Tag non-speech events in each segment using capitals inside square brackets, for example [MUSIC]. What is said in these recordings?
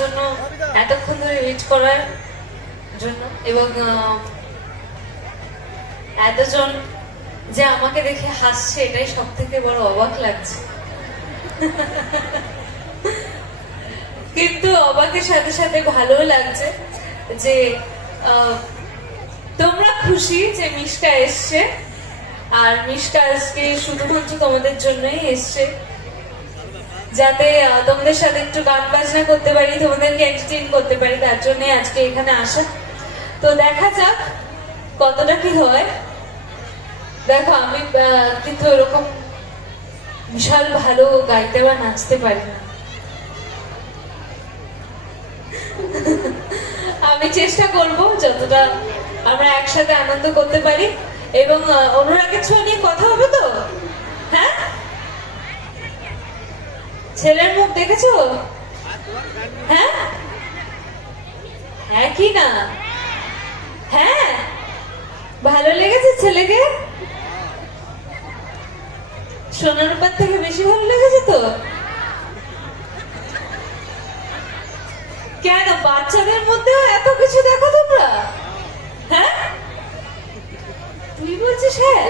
জন্য এতক্ষণ ধরে ওয়েট করার জন্য এবং এতজন যে আমাকে দেখে হাসছে, এটাই সব থেকে বড় অবাক লাগছে। কিন্তু অবাকের সাথে সাথে ভালো লাগছে যে তোমরা খুশি যে মিষ্টা এসছে, আর মিষ্টা আজকে শুধুমাত্র তোমাদের জন্যই এসছে। যাতে তোমাদের সাথে একটু গান বাজনা করতে পারি, তোমাদেরকে এন্টারটেইন করতে পারি, তার জন্য আজকে এখানে আসা। তো দেখা যাক কতটা কি হয়। দেখো, আমি কিন্তু এরকম বিশাল ভালো গাইতে বা নাচতে পারি না। আমি চেষ্টা করব যতটা আমরা একসাথে আনন্দ করতে পারি। এবং অনুরাগের ছোঁয়া নিয়ে কথা হবে তো? হ্যাঁ? ছেলের মুখ দেখেছ? হ্যাঁ? হ্যাঁ কি না? হ্যাঁ? ভালো লেগেছে ছেলেকে? সোনার উপর থেকে বেশি ভালো লেগেছে তো? কেন, বাচ্চাদের মধ্যেও এত কিছু দেখো তোমরা হ্যাঁ তুই বলছিস হ্যাঁ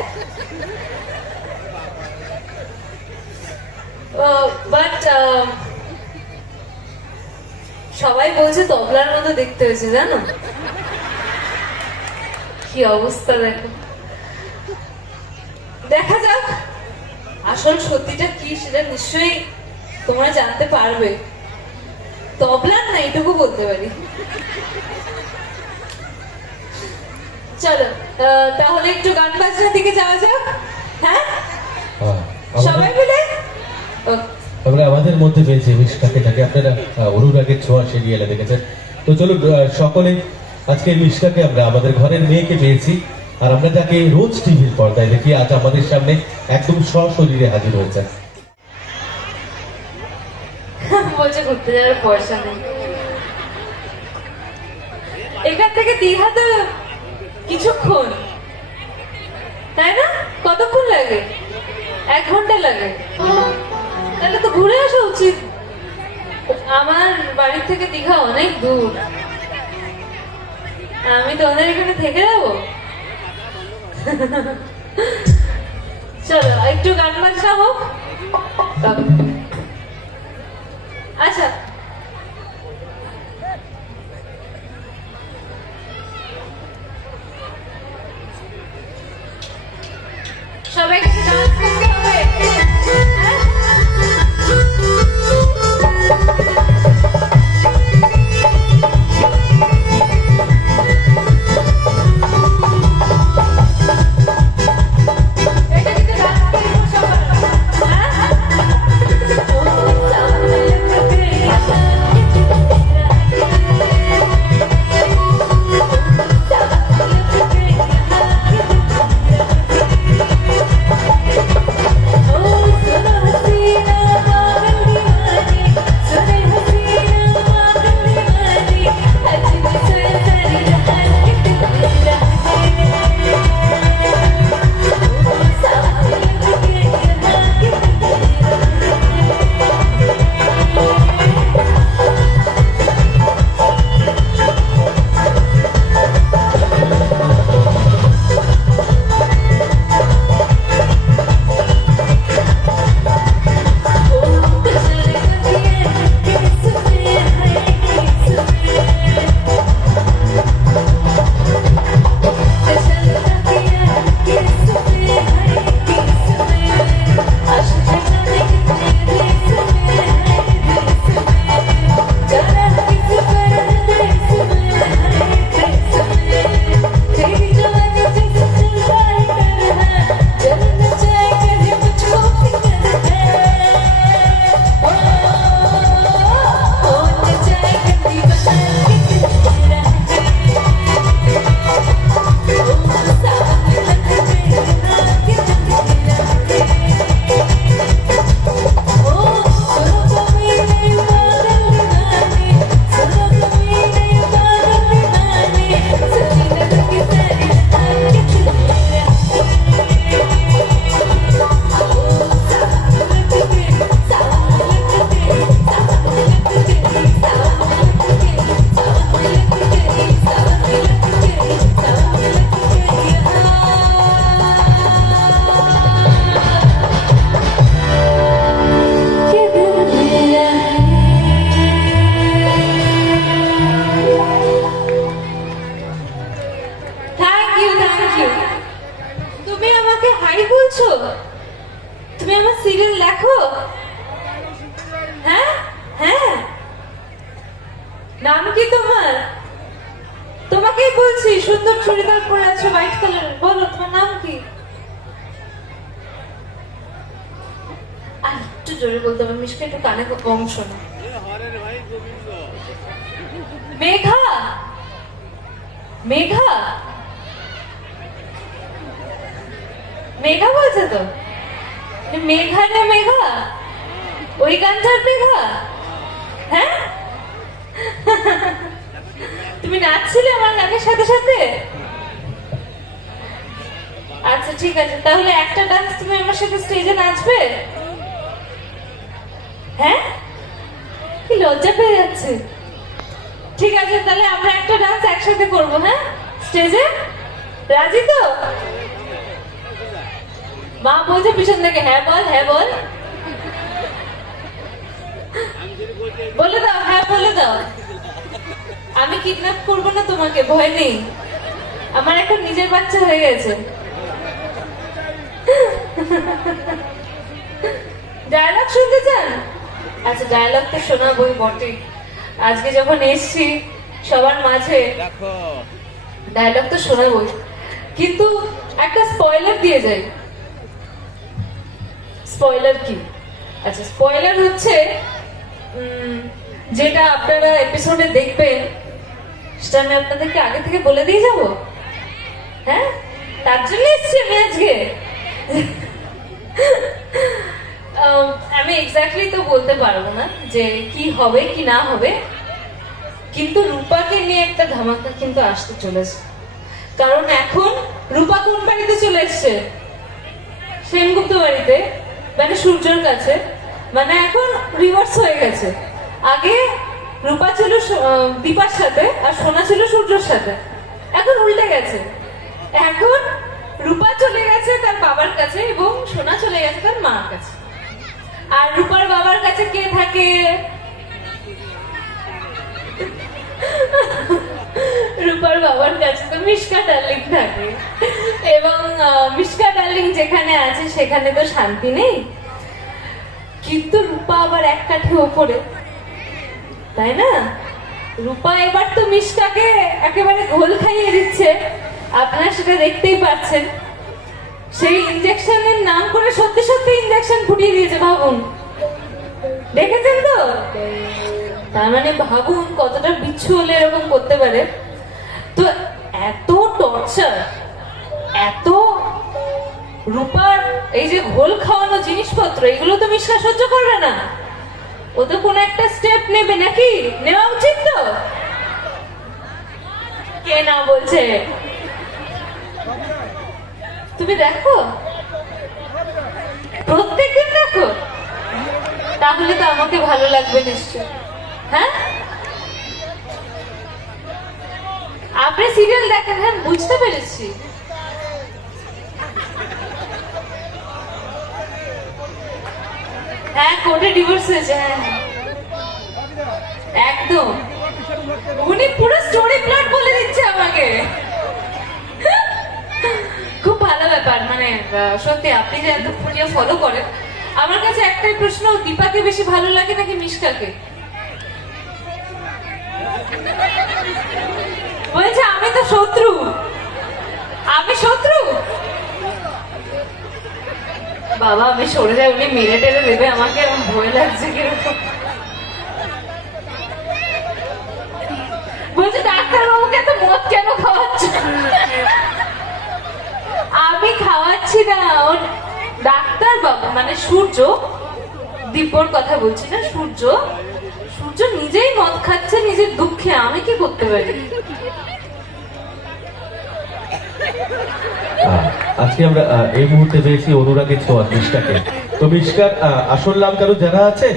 বাট সবাই বলছে তবলার মতো দেখতে হয়েছে জানো? কি অবস্থা দেখো। দেখা যাক আসল সত্যিটা কি সেটা নিশ্চয়ই তোমরা জানতে পারবে। তবলার না এটুকু বলতে পারি। চলো তাহলে একটু গান বাজনার দিকে যাওয়া যাক। হ্যাঁ? হ্যাঁ, সবাই মিলে? আমরা আমাদের মধ্যে পেয়েছি মিশকাকে যাকে আপনারা আহ, অনুরাগের ছোঁয়া সিরিয়ালে দেখেছেন। তো চলো সকলে আজকে মিশকাকে আমরা আমাদের ঘরের মেয়েকে পেয়েছি আর আমরা যাকে রোজ টিভির পর্দায় দেখি। আজ আমাদের সামনে একদম সশরীরে হাজির হয়েছে। [LAUGHS] পয়সা থেকে কিছুক্ষণ। তাই না? কতক্ষণ লাগে? এক ঘণ্টা লাগে। তাহলে তো ঘুরে আসা উচিত। আমার বাড়ি থেকে দীঘা অনেক দূর। আমি তোমাদের এখানে থেকে যাব? চলো, একটু গান বাজনা হোক। আচ্ছা তোমাকেই বলছি, সুন্দর চুড়িদার পরে আছো, হোয়াইট কালার বলো, তোমার নাম কি? একটু জোরে বলতে হবে মিশকে একটু কানে না মেঘা! মেঘা! মেঘা বলছে তো? মেঘা না মেঘা! ওই গানটার মেঘা? হ্যাঁ? [LAUGHS] তুমি নাচছিলে আমার গানের সাথে সাথে? আচ্ছা ঠিক আছে, তাহলে একটা ডান্স তুমি আমার সাথে স্টেজে নাচবে? হ্যাঁ? কি লজ্জা পেয়ে যাচ্ছে। ঠিক আছে, তাহলে আমরা একটা ডান্স একসাথে করব হ্যাঁ? স্টেজে রাজি তো? মা বলছে পিছন থেকে হ্যাঁ বল হ্যাঁ বল। বলে দাও হ্যাঁ বলে দাও। আমি কিডন্যাপ করব না তোমাকে ভয় নেই। আমার এখন নিজের বাচ্চা হয়ে গেছে। ডায়লগ শুনতে চান? আচ্ছা ডায়লগ তো শোনা বই বটে। আজকে যখন এসছি সবার মাঝে ডায়লগ তো শোনাবই। কিন্তু একটা স্পয়লার দিয়ে যাই। স্পয়লার কি? আচ্ছা স্পয়লার হচ্ছে যেটা আপনারা এপিসোডে দেখবেন সেটা আমি আপনাদেরকে আগে থেকে বলে দিয়ে যাব? হ্যাঁ? তার জন্য এসছি আমি আজকে। আমি এক্স্যাক্টলি তো বলতে পারব না যে কি হবে, কি না হবে, কিন্তু রূপাকে নিয়ে একটা ধামাকা কিন্তু আসতে চলেছে। কারণ এখন রূপা কোন বাড়িতে চলে এসছে? সেনগুপ্ত বাড়িতে মানে সূর্যর কাছে। মানে এখন রিভার্স হয়ে গেছে। আগে রূপা ছিল দীপার সাথে আর সোনা ছিল সূর্যর সাথে। এখন উল্টে গেছে। এখন রূপা চলে গেছে তার বাবার কাছে এবং সোনা চলে গেছে তার মার কাছে। আর রূপার বাবার কাছে কে থাকে? রূপার বাবার কাছে তো মিশকা ডার্লিং থাকে। এবং মিশকা ডার্লিং যেখানে আছে সেখানে তো শান্তি নেই। কিন্তু রূপা আবার এক কাঠে ওপরে। তাই না? রূপা এবার তো মিষ্টাকে একেবারে ঘোল খাইয়ে দিচ্ছে। আপনারা সেটা দেখতেই পাচ্ছেন। সেই ইঞ্জেকশনের নাম করে সত্যি সত্যি ইঞ্জেকশন ফুটিয়ে দিয়েছে, ভাবুন। দেখেছেন তো? তার মানে ভাবুন কতটা বিচ্ছু হলে এরকম করতে পারে। তো এত টর্চার এত রূপার এই যে ঘোল খাওয়ানো জিনিসপত্র, এগুলো তো মিশকা সহ্য করবে না। ও তো কোনো একটা স্টেপ নেবে নাকি? নেওয়া উচিত তো? কে না বলছে? তুমি দেখো। প্রত্যেকদিন দেখো। তাহলে তো আমাকে ভালো লাগবে নিশ্চয় হ্যাঁ? আপনি সিরিয়াল দেখেন হ্যাঁ? বুঝতে পেরেছি। হ্যাঁ কোর্টে ডিভোর্স হয়েছে হ্যাঁ। একদম। উনি পুরো স্টোরি প্লট বলে দিচ্ছে আমাকে। খুব ভালো ব্যাপার মানে সত্যি, আপনি যে এত ফুটিয়ে ফলো করেন, আমার কাছে একটাই প্রশ্ন, দীপাকে বেশি ভালো লাগে নাকি মিশকাকে বলছে, আমি তো শত্রু। আমি শত্রু? বাবা, আমি সরে যাই, উনি মেরে টেরে দেবে আমাকে, আমার ভয় লাগছে কীরকম। বলছে ডাক্তার বাবুকে এত মদ কেন খাওয়াচ্ছ? আমি খাওয়াচ্ছি না, ওর ডাক্তার বাবু মানে সূর্য, দীপর কথা বলছি না, সূর্য সূর্য নিজেই মদ খাচ্ছে, নিজের দুঃখে, আমি কি করতে পারি? আজকে আমরা এই মুহূর্তে পেয়েছি অনুরাগের ছোঁয়া মিশকাকে তো মিশকার আহ, আসল নাম কারও জানা আছে?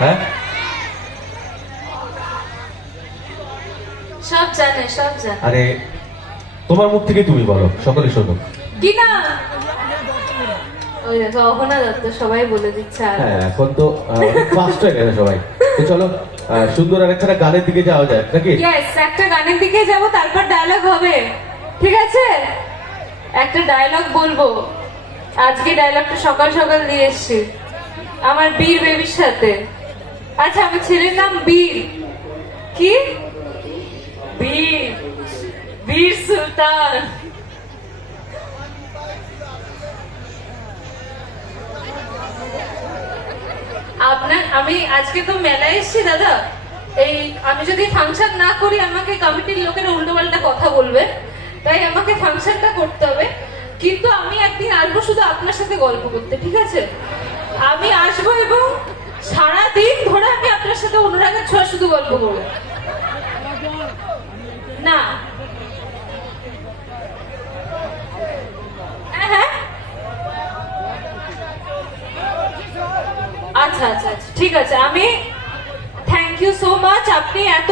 হ্যাঁ? সব জানে সব জানে। আরে তোমার মুখ থেকে তুমি বলো সকলে শোনো। কি ওই দেখো অহনা দত্ত সবাই বলে দিচ্ছে হ্যাঁ এখন তো ফাস্ট হয়ে গেছে সবাই। তো চলো সুন্দর আরেকখানা গানের দিকে যাওয়া যায় নাকি? ইয়েস একটা গানের দিকে যাব তারপর ডায়লগ হবে। ঠিক আছে? একটা ডায়লগ বলব। আজকে ডায়লগটা সকাল সকাল দিয়ে এসছি। আমার বীর বেবির সাথে। আচ্ছা আমার ছেলের নাম বীর। কি? বীর। বীর সুলতান। আপনার, আমি আজকে তো মেলায় এসেছি, দাদা। এই, আমি যদি ফাংশন না করি, আমাকে কমিটির লোকেরা উল্টো পাল্টা কথা বলবে। তাই আমাকে ফাংশনটা করতে হবে। কিন্তু আমি একদিন আসব শুধু আপনার সাথে গল্প করতে, ঠিক আছে? আমি আসব এবং সারা দিন ধরে আমি আপনার সাথে অনুরাগের ছোঁয়া শুধু গল্প করব। না। হ্যাঁ হ্যাঁ। আচ্ছা আচ্ছা আচ্ছা ঠিক আছে। আমি থ্যাংক ইউ সো মাচ আপনি এত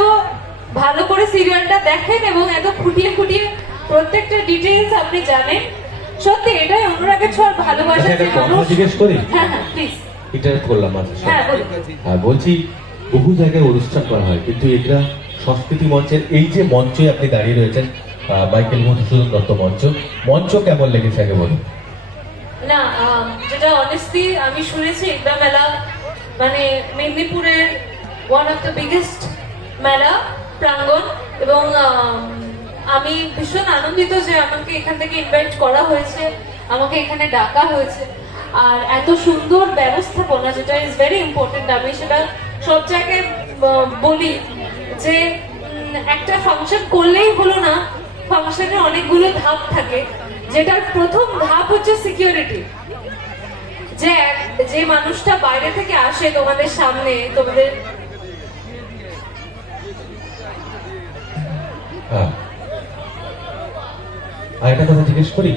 ভালো করে সিরিয়ালটা দেখেন এবং এত খুঁটিয়ে খুঁটিয়ে প্রত্যেকটা ডিটেইলস আপনি জানেন। সত্যি এটাই অনুরাগের ছোঁয়ার ভালোবাসা আচ্ছা, যে মানুষ জিজ্ঞেস করি? হ্যাঁ হ্যাঁ প্লিজ ইন্টারেক্ট করলাম হ্যাঁ বলুন। হ্যাঁ, বলছি বহু জায়গায় অনুষ্ঠান করা হয় কিন্তু এটা সংস্কৃতি মঞ্চের এই যে মঞ্চে আপনি দাঁড়িয়ে রয়েছেন মাইকেল মধুসূদন দত্ত মঞ্চ মঞ্চ কেমন লেগেছে আগে বলুন? না যেটা অনেস্টলি আমি শুনেছি ইকরা মেলা মানে মেদিনীপুরের ওয়ান অফ দ্য বিগেস্ট মেলা প্রাঙ্গণ এবং আম, ভীষণ আনন্দিত যে আমাকে এখান থেকে ইনভাইট করা হয়েছে আমাকে এখানে ডাকা হয়েছে। আর এত সুন্দর ব্যবস্থাপনা যেটা ইজ ভেরি ইম্পর্টেন্ট আমি সেটা সব জায়গায় বলি যে একটা ফাংশন করলেই হলো না ফাংশনে অনেকগুলো ধাপ থাকে। যেটার প্রথম ধাপ হচ্ছে সিকিউরিটি যে যে মানুষটা বাইরে থেকে আসে তোমাদের সামনে তোমাদের আর একটা কথা জিজ্ঞেস করি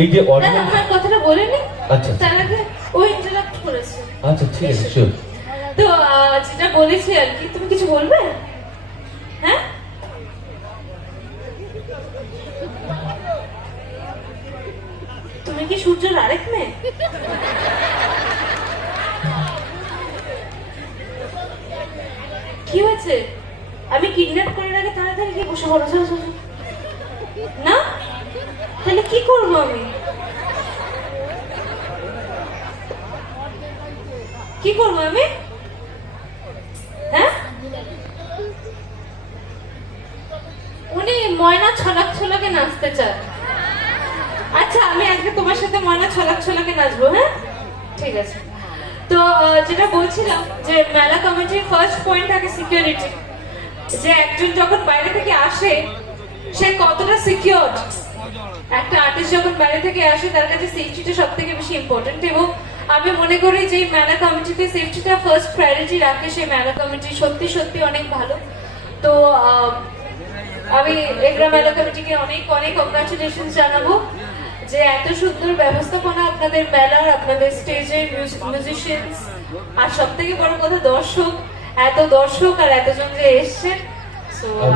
এই যে অডিয়েন্স আপনার কথাটা বলেনি? আচ্ছা। তার আগে ও ইন্টারাপ্ট করেছে। আচ্ছা ঠিক আছে শিওর তো যেটা বলেছি আর কি তুমি কিছু বলবে? হ্যাঁ? তুমি কি সূর্যের আরেক মেয়ে? কি হয়েছে? আমি কিডন্যাপ করার আগে তাড়াতাড়ি গিয়ে বসে চলো। না? তাহলে কি করব আমি? কি করব আমি? হ্যাঁ? আচ্ছা আমি তোমার সাথে ময়না নাচবো হ্যাঁ? ঠিক আছে। তো যেটা বলছিলাম যে ফার্স্ট পয়েন্ট থাকে সিকিউরিটি যে একজন যখন বাইরে থেকে আসে, সে কতটা সিকিউর একটা আর্টিস্ট যখন বাইরে থেকে আসে, তার কাছে সেফটিটা সব থেকে বেশি ইম্পর্টেন্ট এবং আমি মনে করি যে মেলা কমিটিতে সেফটিটা ফার্স্ট প্রায়োরিটি রাখে সেই মেলা কমিটি সত্যি সত্যি অনেক ভালো। তো আমি এগ্রা মেলা কমিটিকে অনেক অনেক কংগ্রাচুলেশন জানাব যে এত সুন্দর ব্যবস্থাপনা আপনাদের মেলার, আপনাদের স্টেজের মিউজিশিয়ানস আর সব থেকে বড় কথা, দর্শক। এত দর্শক আর এতজন যে এসছেন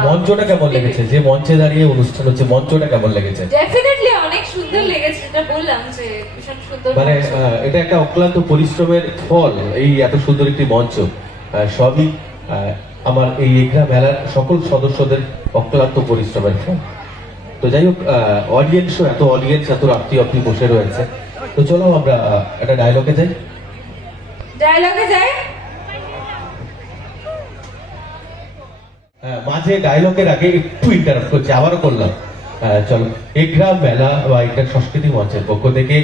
মঞ্চটা কেমন লেগেছে? যে মঞ্চে দাঁড়িয়ে অনুষ্ঠান হচ্ছে মঞ্চটা কেমন লেগেছে? ডেফিনেটলি অনেক সুন্দর লেগেছে যেটা বললাম যে ভীষণ সুন্দর মানে এটা একটা অক্লান্ত পরিশ্রমের ফল এই এত সুন্দর একটি মঞ্চ। সবই আমার এই এঘরা মেলার সকল সদস্যদের অক্লান্ত পরিশ্রমের ফল। তো যাই হোক অডিয়েন্সও এত অডিয়েন্স এত রাত্রি অব্দি বসে রয়েছে। তো চলো আমরা একটা ডায়লগে যাই। ডায়লগে যাই। মাঝে ডায়লগের আগে একটু ইন্টারাপ্ট করছি আবারও করলাম। চলো এগ্রাম মেলা বা এটা সংস্কৃতি মঞ্চের পক্ষ থেকে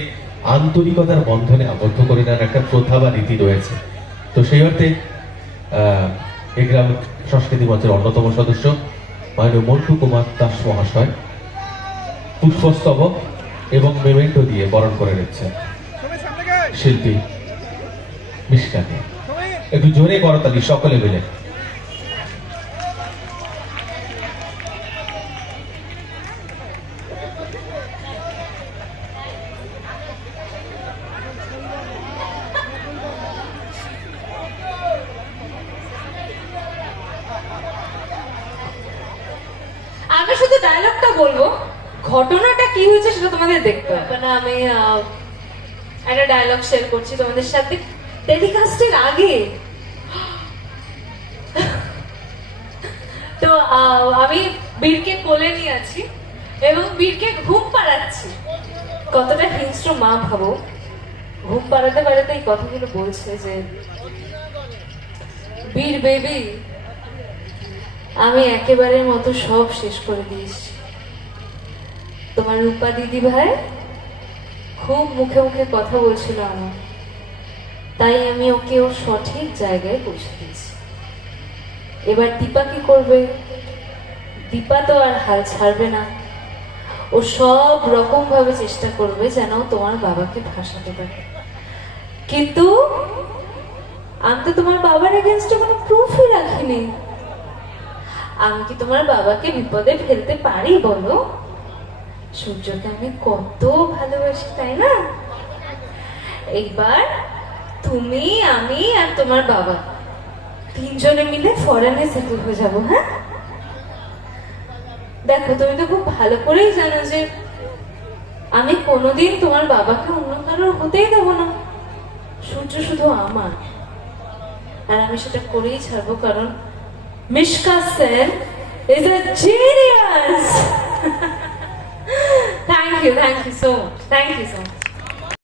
আন্তরিকতার বন্ধনে আবদ্ধ করে নেওয়ার একটা প্রথা বা রীতি রয়েছে। তো সেই অর্থে এগ্রাম সংস্কৃতি মঞ্চের অন্যতম সদস্য মাননীয় মন্টু কুমার দাস মহাশয়। পুষ্পস্তবক এবং মেমেন্টো দিয়ে বরণ করে নিচ্ছেন শিল্পী মিশকাকে একটু জোরে করতালি সকলে মিলে আমি শুধু ডায়লগটা বলব। ঘটনাটা কি হয়েছে সেটা তোমাদের দেখতে হবে। না আমি একটা ডায়লগ শেয়ার করছি তোমাদের সাথে। টেলিকাস্টের আগে। তো আমি বীরকে কোলে নিয়ে আছি এবং বীরকে ঘুম পাড়াচ্ছি। কতটা হিংস্র মা ভাবো। ঘুম পাড়াতে পাড়াতে এই কথাগুলো বলছে যে, বীর বেবি আমি একেবারের মতো সব শেষ করে দিয়েছি তোমার রূপা দিদি ভাই খুব মুখে মুখে কথা বলছিল আমার। তাই আমি ওকে ওর সঠিক জায়গায় পৌঁছে দিয়েছি। এবার দীপা কি করবে? দীপা তো আর হাল ছাড়বে না। ও সব রকম ভাবে চেষ্টা করবে যেন তোমার বাবাকে ভাসাতে পারে। কিন্তু আমি তো তোমার বাবার এগেনস্টে কোনো প্রুফই রাখিনি। আমি কি তোমার বাবাকে বিপদে ফেলতে পারি বলো? সূর্যকে আমি কত ভালোবাসি, তাই না? এইবার তুমি, আমি আর তোমার বাবা তিনজনে মিলে ফরেনে সেটেল হয়ে যাব হ্যাঁ? দেখো, তুমি তো খুব ভালো করেই জানো যে আমি কোনোদিন তোমার বাবাকে অন্য কারোর হতেই দেবো না। সূর্য শুধু আমার। আর আমি সেটা করেই ছাড়বো, কারণ Mishka sir is a genius. [LAUGHS] thank you, thank you so much. Thank you so much.